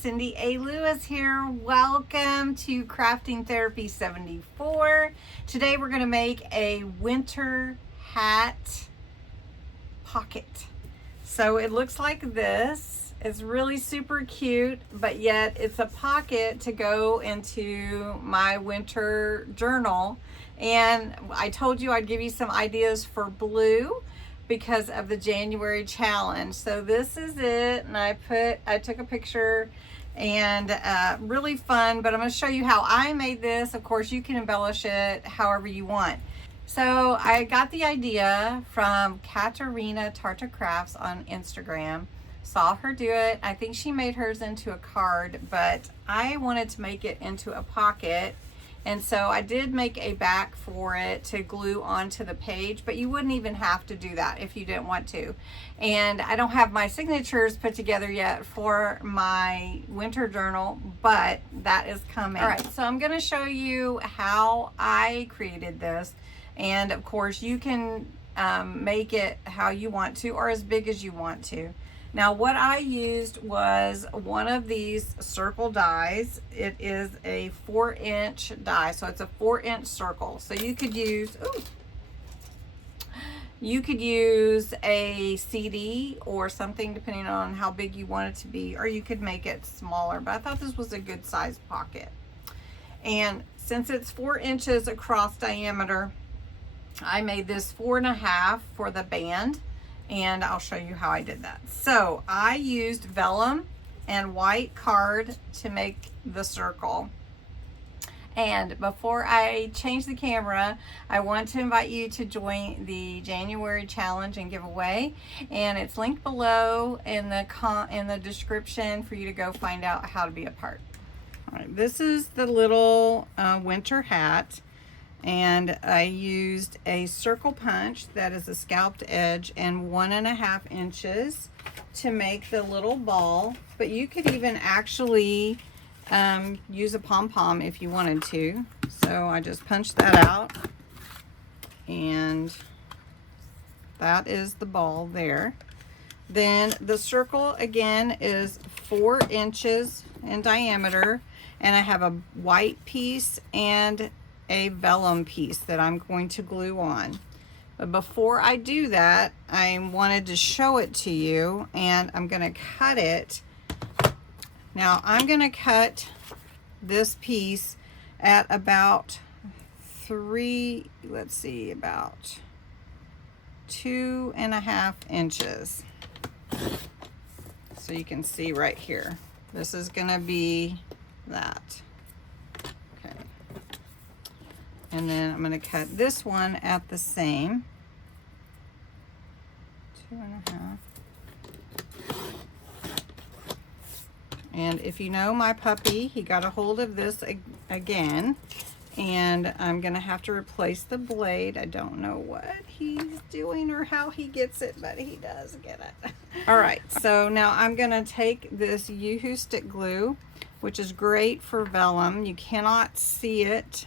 Cindy A. Lewis here. Welcome to Crafting Therapy 74. Today we're going to make a winter hat pocket. So it looks like this. It's really super cute, but yet it's a pocket to go into my winter journal. And I told you I'd give you some ideas for blue because of the January challenge. So this is it, and I took a picture, and really fun, but I'm going to show you how I made this. Of course, you can embellish it however you want. So I got the idea from Katarina Tarta Crafts on Instagram. Saw her do it. I think she made hers into a card, but I wanted to make it into a pocket. And so I did make a back for it to glue onto the page, but you wouldn't even have to do that if you didn't want to. And I don't have my signatures put together yet for my winter journal, but that is coming. All right, so I'm gonna show you how I created this. And of course you can make it how you want to or as big as you want to. Now what I used was one of these circle dies. It is a 4-inch die, so it's a 4-inch circle. So you could use, a CD or something depending on how big you want it to be, or you could make it smaller, but I thought this was a good size pocket. And since it's 4 inches across diameter, I made this 4.5 for the band. And I'll show you how I did that. So I used vellum and white card to make the circle. And before I change the camera, I want to invite you to join the January challenge and giveaway. And it's linked below in the description for you to go find out how to be a part. All right, this is the little winter hat. And I used a circle punch that is a scalped edge and 1.5 inches to make the little ball. But you could even actually use a pom-pom if you wanted to. So I just punched that out, and that is the ball there. Then the circle again is 4 inches in diameter, and I have a white piece and a vellum piece that I'm going to glue on. But before I do that, I wanted to show it to you, and I'm going to cut it. Now I'm going to cut this piece at about about 2.5 inches. So you can see right here, this is going to be that. And then I'm going to cut this one at the same 2.5. And if you know my puppy, he got a hold of this again, and I'm going to have to replace the blade. I don't know what he's doing or how he gets it, but he does get it. All right, so now I'm going to take this Yoo-Hoo stick glue, which is great for vellum. You cannot see it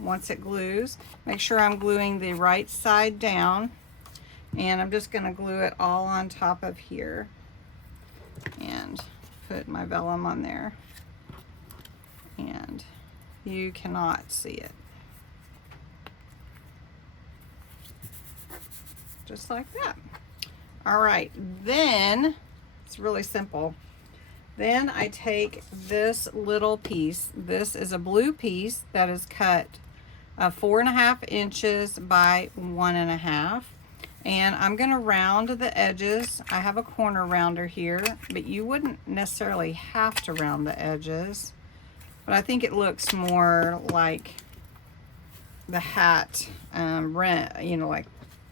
once it glues. Make sure I'm gluing the right side down, and I'm just going to glue it all on top of here and put my vellum on there, and you cannot see it. Just like that. All right, then it's really simple. Then I take this little piece. This is a blue piece that is cut 4.5 inches by 1.5. And I'm going to round the edges. I have a corner rounder here, but you wouldn't necessarily have to round the edges. But I think it looks more like the hat, like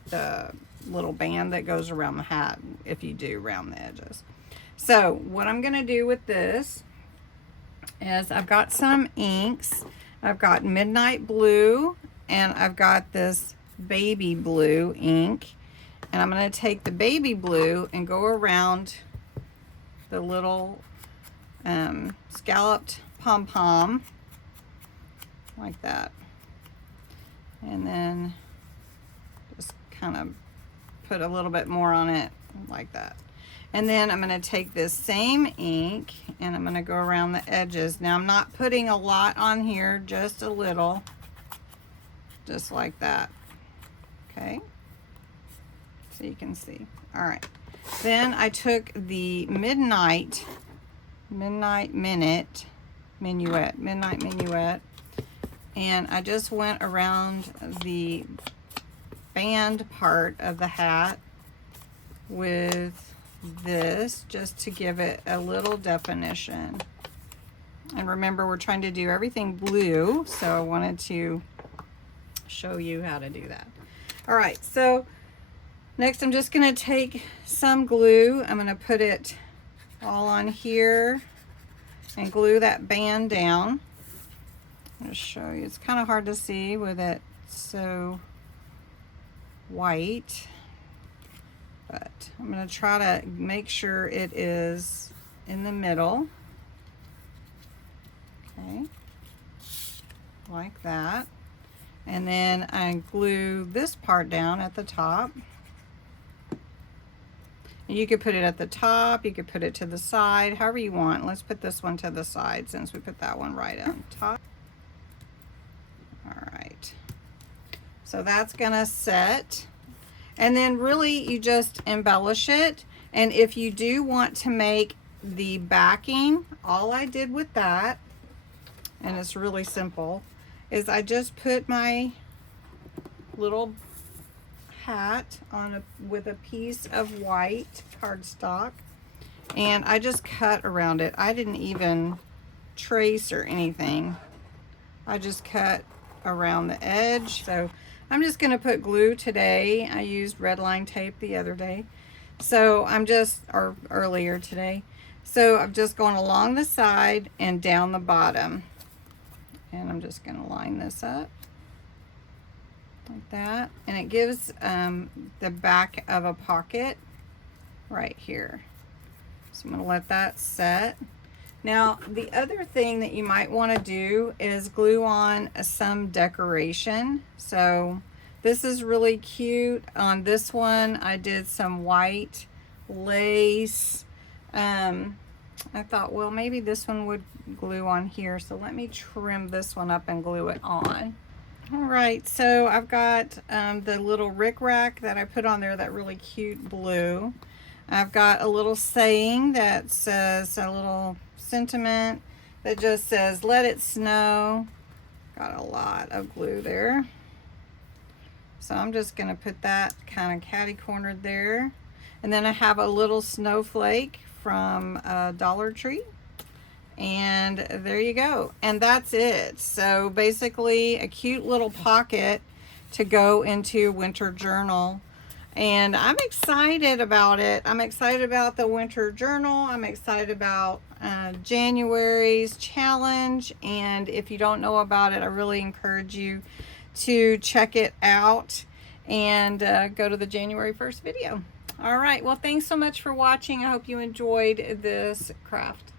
the little band that goes around the hat if you do round the edges. So what I'm going to do with this is I've got some inks. I've got midnight blue, and I've got this baby blue ink. And I'm going to take the baby blue and go around the little scalloped pom-pom like that. And then just kind of put a little bit more on it like that. And then I'm going to take this same ink and I'm going to go around the edges. Now I'm not putting a lot on here, just a little, just like that. Okay, so you can see. All right, then I took the midnight minuet, and I just went around the band part of the hat with this, just to give it a little definition. And remember, we're trying to do everything blue, so I wanted to show you how to do that. All right, so next I'm just going to take some glue. I'm going to put it all on here and glue that band down. I'm going to show you. It's kind of hard to see with it so white, but I'm going to try to make sure it is in the middle. Okay, like that. And then I glue this part down at the top. You could put it at the top, you could put it to the side, however you want. Let's put this one to the side since we put that one right on top. All right, so that's gonna set. And then really you just embellish it. And if you do want to make the backing, all I did with that, and it's really simple, is I just put my little hat on with a piece of white cardstock, and I just cut around it. I didn't even trace or anything. I just cut around the edge. So I'm just going to put glue today. I used red line tape the other day, so or earlier today. So I'm just going along the side and down the bottom, and I'm just going to line this up like that, and it gives the back of a pocket right here. So I'm going to let that set. Now the other thing that you might want to do is glue on some decoration. So this is really cute. On this one I did some white lace. I thought, well, maybe this one would glue on here, so let me trim this one up and glue it on. All right, so I've got the little rickrack that I put on there, that really cute blue. I've got a little saying that says, a little sentiment that just says, "Let it snow." Got a lot of glue there. So I'm just going to put that kind of catty-cornered there. And then I have a little snowflake from Dollar Tree. And there you go. And that's it. So basically a cute little pocket to go into winter journal. And I'm excited about it. I'm excited about the winter journal. I'm excited about January's challenge. And if you don't know about it, I really encourage you to check it out and go to the January 1st video. All right. Well, thanks so much for watching. I hope you enjoyed this craft.